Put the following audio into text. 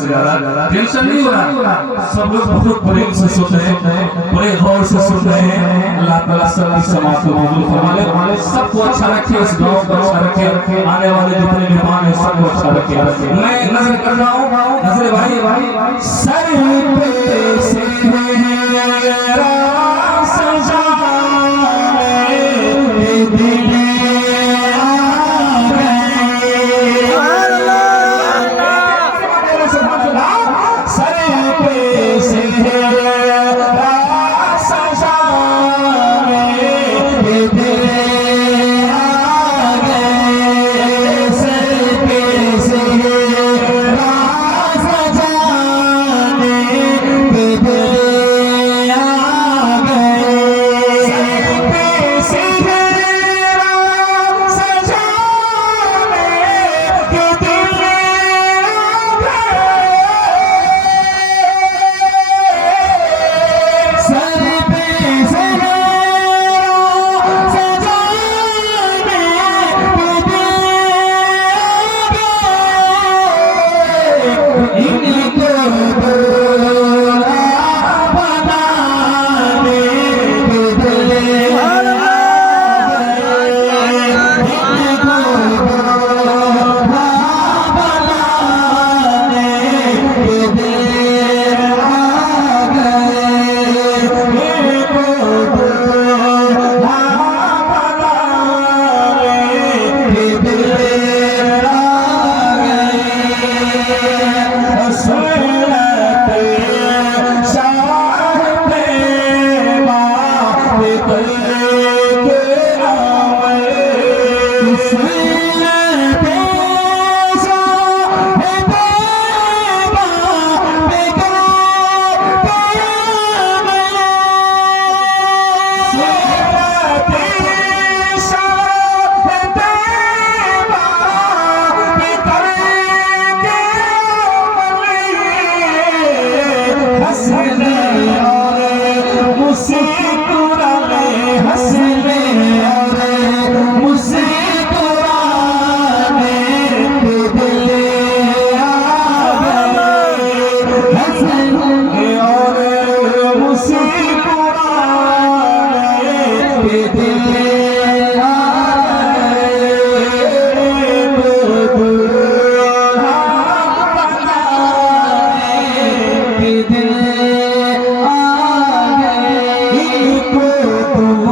ज़रा टेंशन नहीं हो रहा। सब लोग बहुत प्रेम से सुन रहे हैं, बड़े गौर से सुन रहे हैं। अल्लाह ताला सबकी समात को कबूल फरमाए, सबको अच्छा रखे, इस गांव को अच्छा रखे, आने वाले जितने मेहमान हैं सबको अच्छा रखे। मैं नजर कर रहा हूँ, नजर भाई सर पे सेहरा दिल आ गए को